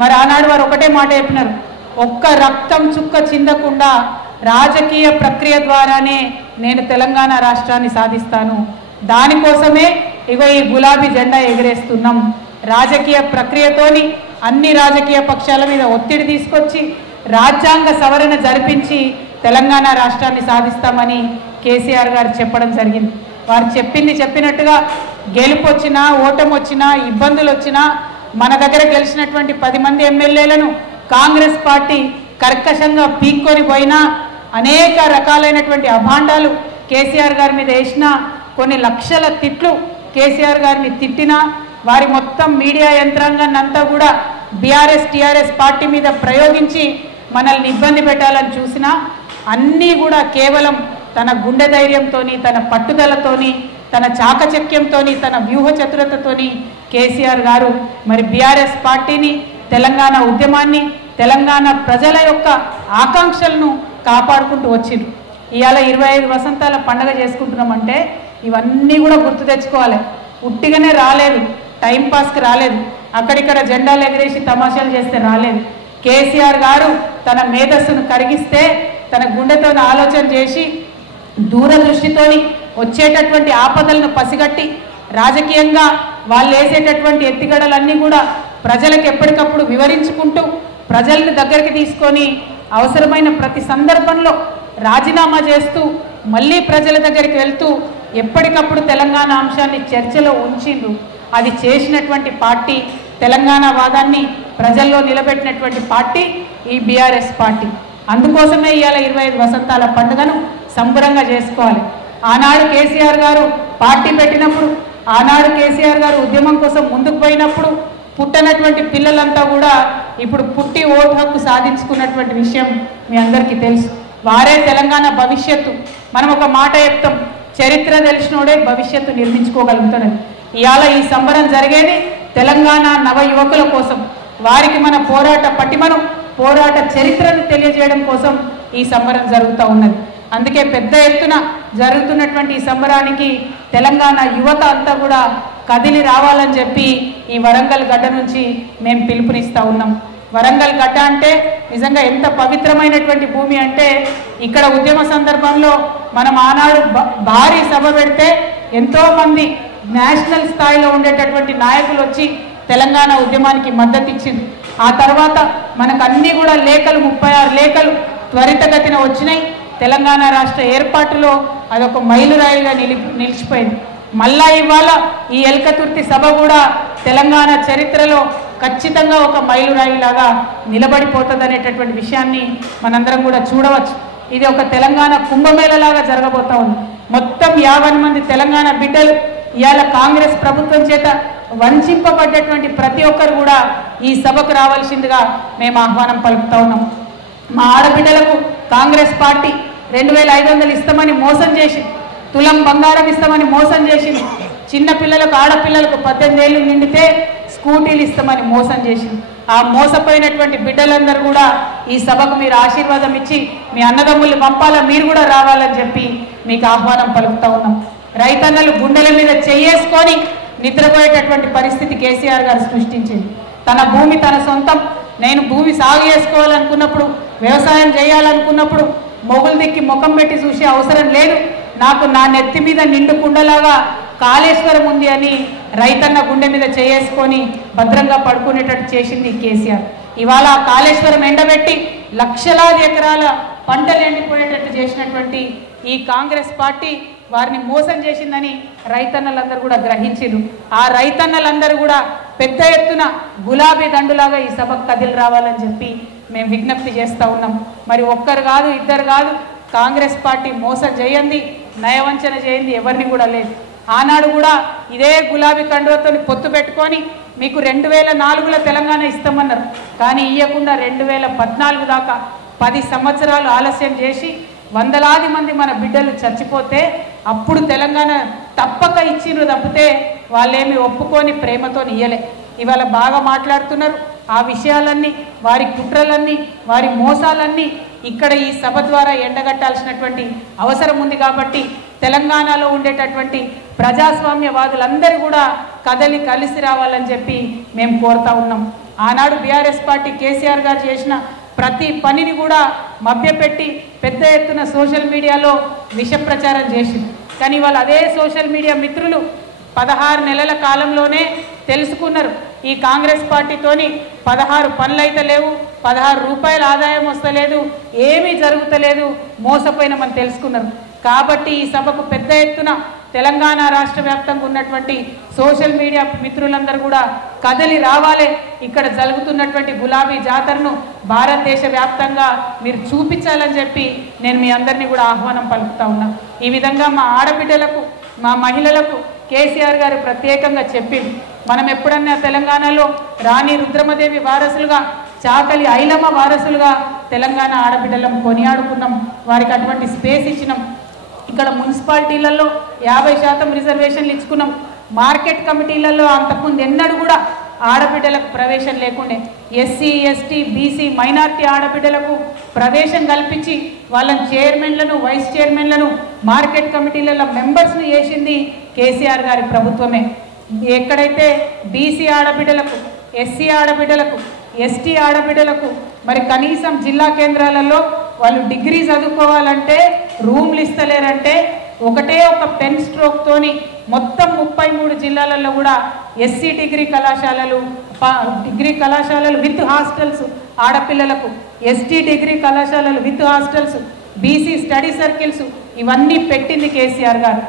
మరి ఆనాడు వారు ఒకటే మాట చెప్పినారు, ఒక్క రక్తం చుక్క చిందకుండా రాజకీయ ప్రక్రియ ద్వారానే నేను తెలంగాణ రాష్ట్రాన్ని సాధిస్తాను, దానికోసమే ఇగో ఈ గులాబీ జెండా ఎగరేస్తున్నాం, రాజకీయ ప్రక్రియతోని అన్ని రాజకీయ పక్షాల మీద ఒత్తిడి తీసుకొచ్చి రాజ్యాంగ సవరణ జరిపించి తెలంగాణ రాష్ట్రాన్ని సాధిస్తామని కేసీఆర్ గారు చెప్పడం జరిగింది. వారు చెప్పినట్టుగా గెలుపు వచ్చినా ఓటమి వచ్చినా ఇబ్బందులు వచ్చినా మన దగ్గర గెలిచినటువంటి 10 మంది ఎమ్మెల్యేలను కాంగ్రెస్ పార్టీ కర్కశంగా పీక్కొని పోయినా, అనేక రకాలైనటువంటి అభాండాలు కేసీఆర్ గారి మీద వేసినా, కొన్ని లక్షల తిట్లు కేసీఆర్ గారిని తిట్టినా, వారి మొత్తం మీడియా యంత్రాంగాన్ని అంతా కూడా బీఆర్ఎస్ టీఆర్ఎస్ పార్టీ మీద ప్రయోగించి మనల్ని ఇబ్బంది పెట్టాలని చూసినా, అన్నీ కూడా కేవలం తన గుండె ధైర్యంతోని, తన పట్టుదలతోని, తన చాకచక్యంతోని, తన వ్యూహ చతురతతోని కేసీఆర్ గారు మరి బీఆర్ఎస్ పార్టీని, తెలంగాణ ఉద్యమాన్ని, తెలంగాణ ప్రజల యొక్క ఆకాంక్షలను కాపాడుకుంటూ వచ్చిండ్రు. ఇవాళ 25 వసంతాల పండుగ చేసుకుంటున్నామంటే ఇవన్నీ కూడా గుర్తు తెచ్చుకోవాలి. ఉట్టిగానే రాలేదు, టైంపాస్కి రాలేదు, అక్కడిక్కడ జెండాలు ఎగరేసి తమాషాలు చేస్తే రాలేదు. కేసీఆర్ గారు తన మేధస్సును కరిగిస్తే, తన గుండెతో ఆలోచన చేసి దూరదృష్టితోని వచ్చేటటువంటి ఆపదలను పసిగట్టి రాజకీయంగా వాళ్ళు వేసేటటువంటి ఎత్తిగడలన్నీ కూడా ప్రజలకు ఎప్పటికప్పుడు వివరించుకుంటూ ప్రజలను దగ్గరికి తీసుకొని అవసరమైన ప్రతి సందర్భంలో రాజీనామా చేస్తూ మళ్ళీ ప్రజల దగ్గరికి వెళ్తూ ఎప్పటికప్పుడు తెలంగాణ అంశాన్ని చర్చలో ఉంచిండ్రు. అది చేసినటువంటి పార్టీ, తెలంగాణ వాదాన్ని ప్రజల్లో నిలబెట్టినటువంటి పార్టీ ఈ బీఆర్ఎస్ పార్టీ. అందుకోసమే ఇవాళ 25 వసంతాల పండుగను సంబరంగా చేసుకోవాలి. ఆనాడు కేసీఆర్ గారు పార్టీ పెట్టినప్పుడు, ఆనాడు కేసీఆర్ గారు ఉద్యమం కోసం ముందుకు పోయినప్పుడు పుట్టనటువంటి పిల్లలంతా కూడా ఇప్పుడు పుట్టి ఓటు హక్కు సాధించుకున్నటువంటి విషయం మీ అందరికీ తెలుసు. వారే తెలంగాణ భవిష్యత్తు. మనం ఒక మాట చెప్తాం, చరిత్ర తెలిసినోడే భవిష్యత్తు నిర్మించుకోగలుగుతాడని. ఇవాళ ఈ సంబరం జరిగేది తెలంగాణ నవ యువకుల కోసం. వారికి మన పోరాట పటిమను, పోరాట చరిత్రను తెలియజేయడం కోసం ఈ సంబరం జరుగుతూ ఉన్నది. అందుకే పెద్ద ఎత్తున జరుగుతున్నటువంటి ఈ సంబరానికి తెలంగాణ యువత అంతా కూడా కదిలి రావాలని చెప్పి ఈ వరంగల్ గడ్డ నుంచి మేము పిలుపునిస్తూ ఉన్నాం. వరంగల్ గడ్డ అంటే నిజంగా ఎంత పవిత్రమైనటువంటి భూమి అంటే, ఇక్కడ ఉద్యమ సందర్భంలో మనం ఆనాడు భారీ సభ పెడితే ఎంతోమంది నేషనల్ స్థాయిలో ఉండేటటువంటి నాయకులు వచ్చి తెలంగాణ ఉద్యమానికి మద్దతు ఇచ్చింది. ఆ తర్వాత మనకు అన్నీ కూడా లేఖలు, 36 లేఖలు త్వరితగతిన వచ్చినాయి. తెలంగాణ రాష్ట్ర ఏర్పాటులో అదొక మైలురాయిగా నిలిచిపోయింది. మళ్ళా ఇవాళ ఈ ఎల్కతుర్తి సభ కూడా తెలంగాణ చరిత్రలో ఖచ్చితంగా ఒక మైలురాయిలాగా నిలబడిపోతుంది అనేటటువంటి విషయాన్ని మనందరం కూడా చూడవచ్చు. ఇది ఒక తెలంగాణ కుంభమేళలాగా జరగబోతా ఉంది. మొత్తం 50 మంది తెలంగాణ బిడ్డలు ఇవాళ కాంగ్రెస్ ప్రభుత్వం చేత వంచింపబడ్డటువంటి ప్రతి ఒక్కరు కూడా ఈ సభకు రావాల్సిందిగా మేము ఆహ్వానం పలుకుతా ఉన్నాం. మా ఆడబిడ్డలకు కాంగ్రెస్ పార్టీ 2500 ఇస్తామని మోసం చేసింది, తులం బంగారం ఇస్తామని మోసం చేసింది, చిన్న పిల్లలకు ఆడపిల్లలకు 18 ఏళ్ళు నిండితే స్కూటీలు ఇస్తామని మోసం చేసింది. ఆ మోసపోయినటువంటి బిడ్డలందరూ కూడా ఈ సభకు మీరు ఆశీర్వాదం ఇచ్చి మీ అన్నదమ్ముల్ని పంపాలా, మీరు కూడా రావాలని చెప్పి మీకు ఆహ్వానం పలుకుతా ఉన్నాం. రైతన్నలు గుండెల మీద చేసుకొని నిద్రపోయేటటువంటి పరిస్థితి కేసీఆర్ గారు సృష్టించింది. తన భూమి తన సొంతం, నేను భూమి సాగు చేసుకోవాలనుకున్నప్పుడు, వ్యవసాయం చేయాలనుకున్నప్పుడు మొగులు దిక్కి ముఖం పెట్టి చూసే అవసరం లేదు, నాకు నా నెత్తి మీద నిండు కుండలాగా కాళేశ్వరం ఉంది అని రైతన్న గుండె మీద చేసుకొని భద్రంగా పడుకునేటట్టు చేసింది కేసీఆర్. ఇవాళ కాళేశ్వరం ఎండబెట్టి లక్షలాది ఎకరాల పంటలు ఎండిపోయేటట్టు చేసినటువంటి ఈ కాంగ్రెస్ పార్టీ వారిని మోసం చేసిందని రైతన్నలందరూ కూడా గ్రహించారు. ఆ రైతన్నలందరూ కూడా పెద్ద ఎత్తున గులాబీ దండులాగా ఈ సభకు కదిలి రావాలని చెప్పి మేము విజ్ఞప్తి చేస్తూ ఉన్నాం. మరి ఒక్కరు కాదు, ఇద్దరు కాదు, కాంగ్రెస్ పార్టీ మోసం చేయండి, నయవంచన చేయండి ఎవరిని కూడా లేదు. ఆనాడు కూడా ఇదే గులాబీ కండువతో పొత్తు పెట్టుకొని మీకు 2004లో తెలంగాణ ఇస్తామన్నారు. కానీ ఇవ్వకుండా 2014 దాకా 10 సంవత్సరాలు ఆలస్యం చేసి వందలాది మంది మన బిడ్డలు చచ్చిపోతే అప్పుడు తెలంగాణ తప్పక ఇచ్చిండ్రు తప్పితే వాళ్ళేమి ఒప్పుకొని ప్రేమతో ఇయ్యలే. ఇవాళ బాగా మాట్లాడుతున్నారు. ఆ విషయాలన్నీ, వారి కుట్రలన్నీ, వారి మోసాలన్నీ ఇక్కడ ఈ సభ ద్వారా ఎండగట్టాల్సినటువంటి అవసరం ఉంది కాబట్టి తెలంగాణలో ఉండేటటువంటి ప్రజాస్వామ్యవాదులందరూ కూడా కదలి కలిసి రావాలని చెప్పి మేము కోరుతా ఉన్నాం. ఆనాడు బీఆర్ఎస్ పార్టీ కేసీఆర్ గారు చేసిన ప్రతి పనిని కూడా మభ్యపెట్టి పెద్ద ఎత్తున సోషల్ మీడియాలో విష ప్రచారం చేసింది. కానీ వాళ్ళు అదే సోషల్ మీడియా మిత్రులు 16 నెలల కాలంలోనే తెలుసుకున్నారు ఈ కాంగ్రెస్ పార్టీతోని 16 పనులు అయితే లేవు, 16 రూపాయల ఆదాయం వస్తలేదు, ఏమీ జరుగుతలేదు, మోసపోయినామని తెలుసుకున్నారు. కాబట్టి ఈ సభకు పెద్ద ఎత్తున తెలంగాణ రాష్ట్ర వ్యాప్తంగా ఉన్నటువంటి సోషల్ మీడియా మిత్రులందరూ కూడా కదలి రావాలి. ఇక్కడ జరుగుతున్నటువంటి గులాబీ జాతరను భారతదేశ వ్యాప్తంగా మీరు చూపించాలని చెప్పి నేను మీ అందరినీ కూడా ఆహ్వానం పలుకుతా ఉన్నా. ఈ విధంగా మా ఆడబిడ్డలకు, మా మహిళలకు కేసీఆర్ గారు ప్రత్యేకంగా చెప్పింది. మనం ఎప్పుడన్నా తెలంగాణలో రాణి రుద్రమదేవి వారసులుగా, చాకలి ఐలమ్మ వారసులుగా తెలంగాణ ఆడబిడ్డలను కొనియాడుకున్నాం, వారికి అటువంటి స్పేస్ ఇచ్చినాం. ఇక్కడ మున్సిపాలిటీలలో 50% రిజర్వేషన్లు ఇచ్చుకున్నాం. మార్కెట్ కమిటీలలో అంతకుముందు ఎన్నడూ కూడా ఆడబిడ్డలకు ప్రవేశం లేకుండే ఎస్సీ ఎస్టీ బీసీ మైనారిటీ ఆడబిడ్డలకు ప్రవేశం కల్పించి వాళ్ళని చైర్మన్లను వైస్ చైర్మన్లను మార్కెట్ కమిటీలలో మెంబర్స్ని చేసింది కేసీఆర్ గారి ప్రభుత్వమే. ఎక్కడైతే బీసీ ఆడబిడ్డలకు, ఎస్సీ ఆడబిడ్డలకు, ఎస్టీ ఆడబిడ్డలకు మరి కనీసం జిల్లా కేంద్రాలలో వాళ్ళు డిగ్రీ చదువుకోవాలంటే రూమ్లు ఇస్తలేరంటే ఒకటే ఒక పెన్ స్ట్రోక్ తోని మొత్తం 33 జిల్లాలలో కూడా ఎస్సీ డిగ్రీ కళాశాలలు విత్ హాస్టల్స్ ఆడపిల్లలకు, ఎస్టీ డిగ్రీ కళాశాలలు with hostels, BC study circles ఇవన్నీ పెట్టింది కేసీఆర్ గారు.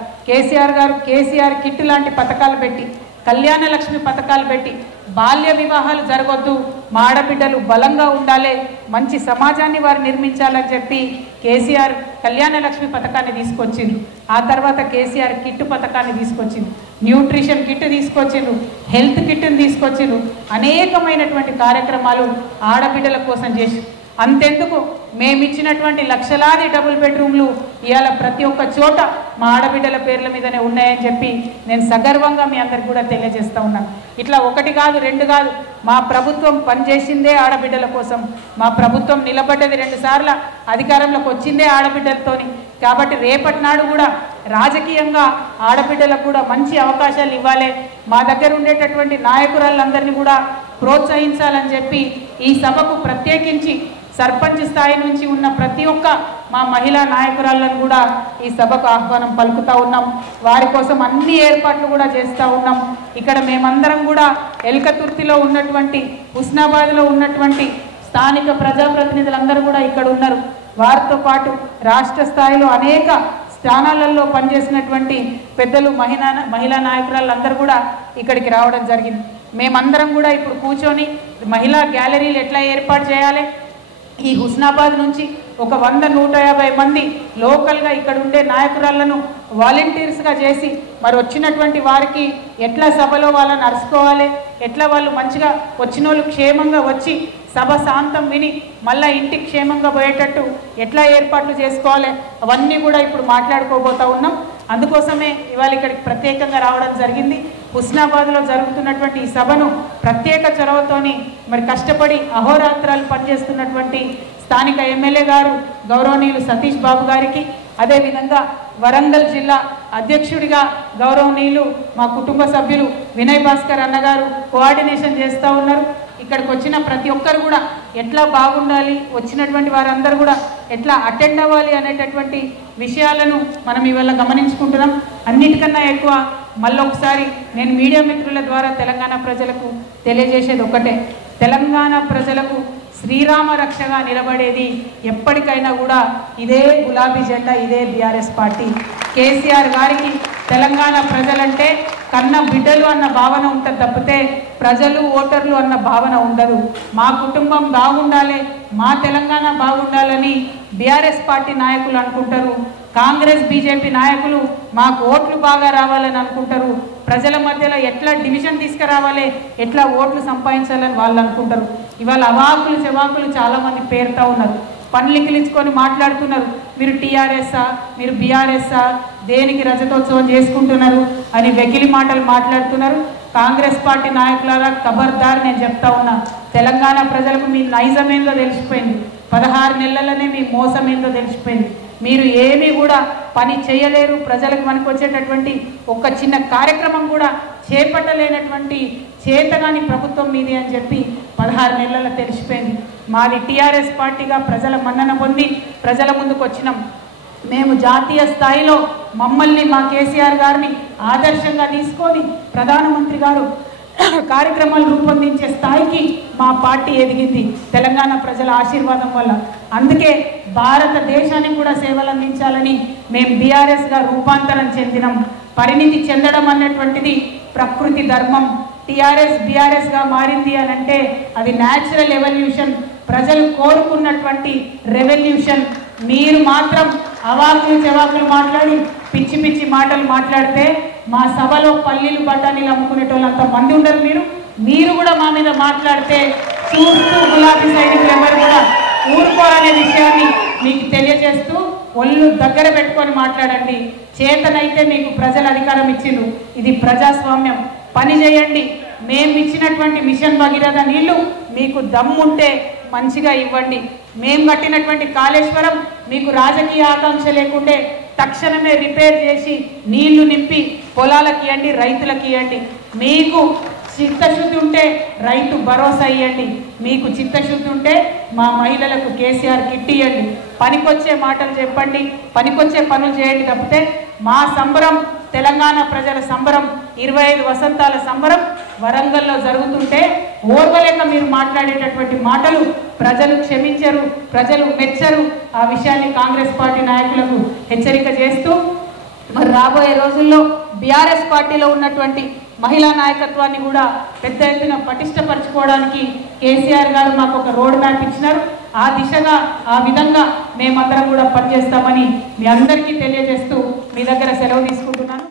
కేసీఆర్ కిట్ లాంటి పథకాలు పెట్టి, కళ్యాణ లక్ష్మి పథకాలు పెట్టి బాల్య వివాహాలు జరగొద్దు, మా ఆడబిడ్డలు బలంగా ఉండాలి, మంచి సమాజాన్ని వారు నిర్మించాలని చెప్పి కేసీఆర్ కళ్యాణ లక్ష్మి పథకాన్ని తీసుకొచ్చిండ్రు. ఆ తర్వాత కేసీఆర్ కిట్ పథకాన్ని తీసుకొచ్చిండ్రు, న్యూట్రిషన్ కిట్ తీసుకొచ్చిండ్రు, హెల్త్ కిట్ని తీసుకొచ్చిండ్రు. అనేకమైనటువంటి కార్యక్రమాలు ఆడబిడ్డల కోసం చేసి అంతెందుకు మేమిచ్చినటువంటి లక్షలాది డబుల్ బెడ్రూమ్లు ఇవాళ ప్రతి ఒక్క చోట మా ఆడబిడ్డల పేర్ల మీదనే ఉన్నాయని చెప్పి నేను సగర్వంగా మీ అందరికి కూడా తెలియజేస్తూ ఉన్నాను. ఇట్లా ఒకటి కాదు, రెండు కాదు, మా ప్రభుత్వం పనిచేసిందే ఆడబిడ్డల కోసం. మా ప్రభుత్వం నిలబడ్డది 2 సార్లు అధికారంలోకి వచ్చిందే ఆడబిడ్డలతోని. కాబట్టి రేపటి నాడు కూడా రాజకీయంగా ఆడబిడ్డలకు కూడా మంచి అవకాశాలు ఇవ్వాలి, మా దగ్గర ఉండేటటువంటి నాయకురాళ్ళందరినీ కూడా ప్రోత్సహించాలని చెప్పి ఈ సభకు ప్రత్యేకించి సర్పంచ్ స్థాయి నుంచి ఉన్న ప్రతి ఒక్క మా మహిళా నాయకురాళ్ళను కూడా ఈ సభకు ఆహ్వానం పలుకుతూ ఉన్నాం. వారి కోసం అన్ని ఏర్పాట్లు కూడా చేస్తూ ఉన్నాం. ఇక్కడ మేమందరం కూడా ఎల్కతుర్తిలో ఉన్నటువంటి, హుస్నాబాద్లో ఉన్నటువంటి స్థానిక ప్రజాప్రతినిధులందరూ కూడా ఇక్కడ ఉన్నారు. వారితో పాటు రాష్ట్ర స్థాయిలో అనేక స్థానాలలో పనిచేసినటువంటి పెద్దలు, మహిళా నాయకురాళ్ళందరూ కూడా ఇక్కడికి రావడం జరిగింది. మేమందరం కూడా ఇప్పుడు కూర్చొని మహిళా గ్యాలరీలు ఎట్లా ఏర్పాటు చేయాలి, ఈ హుస్నాబాద్ నుంచి ఒక 100-150 మంది లోకల్గా ఇక్కడ ఉండే నాయకురాళ్లను వాలంటీర్స్గా చేసి మరి వచ్చినటువంటి వారికి ఎట్లా సభలో వాళ్ళని అరుచుకోవాలి, ఎట్లా వాళ్ళు మంచిగా వచ్చిన వాళ్ళు క్షేమంగా వచ్చి సభ శాంతం విని మళ్ళీ ఇంటికి క్షేమంగా పోయేటట్టు ఎట్లా ఏర్పాట్లు చేసుకోవాలి, అవన్నీ కూడా ఇప్పుడు మాట్లాడుకోబోతూ ఉన్నాం. అందుకోసమే ఇవాళ ఇక్కడికి ప్రత్యేకంగా రావడం జరిగింది. హుస్నాబాద్లో జరుగుతున్నటువంటి ఈ సభను ప్రత్యేక చొరవతోని మరి కష్టపడి అహోరాత్రాలు పనిచేస్తున్నటువంటి స్థానిక ఎమ్మెల్యే గారు గౌరవనీయులు సతీష్ బాబు గారికి, అదేవిధంగా వరంగల్ జిల్లా అధ్యక్షుడిగా గౌరవనీయులు మా కుటుంబ సభ్యులు వినయ్ భాస్కర్ అన్నగారు కోఆర్డినేషన్ చేస్తూ ఉన్నారు. ఇక్కడికి వచ్చిన ప్రతి ఒక్కరు కూడా ఎట్లా బాగుండాలి, వచ్చినటువంటి వారందరూ కూడా ఎట్లా అటెండ్ అవ్వాలి అనేటటువంటి విషయాలను మనం ఇవాళ గమనించుకుంటున్నాం. అన్నిటికన్నా ఎక్కువ మళ్ళొకసారి నేను మీడియా మిత్రుల ద్వారా తెలంగాణ ప్రజలకు తెలియజేసేది ఒకటే, తెలంగాణ ప్రజలకు శ్రీరామ రక్షగా నిలబడేది ఎప్పటికైనా కూడా ఇదే గులాబీ జెండా, ఇదే బీఆర్ఎస్ పార్టీ. కేసీఆర్ గారికి తెలంగాణ ప్రజలంటే కన్న బిడ్డలు అన్న భావన ఉంటుంది తప్పితే ప్రజలు ఓటర్లు అన్న భావన ఉండదు. మా కుటుంబం బాగుండాలి, మా తెలంగాణ బాగుండాలని బీఆర్ఎస్ పార్టీ నాయకులు అనుకుంటారు. కాంగ్రెస్ బీజేపీ నాయకులు మాకు ఓట్లు బాగా రావాలని అనుకుంటారు. ప్రజల మధ్యలో ఎట్లా డివిజన్ తీసుకురావాలి, ఎట్లా ఓట్లు సంపాదించాలని వాళ్ళు అనుకుంటారు. ఇవాళ అవాకులు చెవాకులు చాలామంది పేరుతూ ఉన్నారు, పన్లికిలించుకొని మాట్లాడుతున్నారు. మీరు టీఆర్ఎస్ఆ, మీరు బీఆర్ఎస్ఆ, దేనికి రజతోత్సవం చేసుకుంటున్నారు అని వెకిలి మాటలు మాట్లాడుతున్నారు. కాంగ్రెస్ పార్టీ నాయకులారా ఖబర్దార్, నేను చెప్తా ఉన్నా, తెలంగాణ ప్రజలకు మీ నైజమేందో తెలిసిపోయింది. 16 నెలలనే మీ మోసం ఏందో తెలిసిపోయింది. మీరు ఏమీ కూడా పని చేయలేరు, ప్రజలకు మనకు వచ్చేటటువంటి ఒక చిన్న కార్యక్రమం కూడా చేపట్టలేనటువంటి చేతగాని ప్రభుత్వం మీది అని చెప్పి 16 నెలల తెలిసిపోయింది. మాది టీఆర్ఎస్ పార్టీగా ప్రజల మన్నన పొంది ప్రజల ముందుకు వచ్చినాం. మేము జాతీయ స్థాయిలో మమ్మల్ని మా కేసీఆర్ గారిని ఆదర్శంగా తీసుకొని ప్రధానమంత్రి గారు కార్యక్రమాలు రూపొందించే స్థాయికి మా పార్టీ ఎదిగింది తెలంగాణ ప్రజల ఆశీర్వాదం వల్ల. అందుకే భారతదేశానికి కూడా సేవలు అందించాలని మేము బీఆర్ఎస్గా రూపాంతరం చెందినాం. పరిణితి చెందడం అన్నటువంటిది ప్రకృతి ధర్మం. టీఆర్ఎస్ బీఆర్ఎస్గా మారింది అని అంటే అది న్యాచురల్ ఎవల్యూషన్, ప్రజలు కోరుకున్నటువంటి రెవల్యూషన్. మీరు మాత్రం అవాకులు చెవాకులు మాట్లాడి పిచ్చి పిచ్చి మాటలు మాట్లాడితే మా సభలో పల్లీలు బఠానీలు అమ్ముకునేటోళ్ళంత మంది ఉండరు. మీరు కూడా మా మీద మాట్లాడితే చూస్తూ గులాబీ సైనికులు ఎవరు కూడా ఊరుకోరనే విషయాన్ని మీకు తెలియజేస్తూ ఒళ్ళు దగ్గర పెట్టుకొని మాట్లాడండి. చేతనైతే మీకు ప్రజలు అధికారం ఇచ్చిండ్రు, ఇది ప్రజాస్వామ్యం. పని చేయండి. మేము ఇచ్చినటువంటి మిషన్ భగీరథ నీళ్లు మీకు దమ్ముంటే మంచిగా ఇవ్వండి. మేము కట్టినటువంటి కాళేశ్వరం మీకు రాజకీయ ఆకాంక్ష లేకుంటే తక్షణమే రిపేర్ చేసి నీళ్లు నింపి పొలాలకు ఇవ్వండి, రైతులకు ఇవ్వండి. మీకు చిత్తశుద్ధి ఉంటే రైతు భరోసా ఇవ్వండి. మీకు చిత్తశుద్ధి ఉంటే మా మహిళలకు కేసీఆర్ కిట్ ఇవ్వండి. పనికొచ్చే మాటలు చెప్పండి, పనికొచ్చే పనులు చేయండి. తప్పితే మా సంబరం, తెలంగాణ ప్రజల సంబరం, 25 వసంతాల సంబరం వరంగల్లో జరుగుతుంటే ఓర్వలేక మీరు మాట్లాడేటటువంటి మాటలు ప్రజలు క్షమించరు, ప్రజలు మెచ్చరు. ఆ విషయాన్ని కాంగ్రెస్ పార్టీ నాయకులకు హెచ్చరిక చేస్తూ మరి రాబోయే రోజుల్లో బీఆర్ఎస్ పార్టీలో ఉన్నటువంటి మహిళా నాయకత్వాన్ని కూడా పెద్ద ఎత్తున పటిష్టపరచుకోవడానికి కేసీఆర్ గారు మాకు ఒక రోడ్ మ్యాప్ ఇచ్చినారు. ఆ దిశగా ఆ విధంగా మేమందరం కూడా పనిచేస్తామని మీ అందరికీ తెలియజేస్తూ మీ దగ్గర సెలవు తీసుకుంటున్నాను.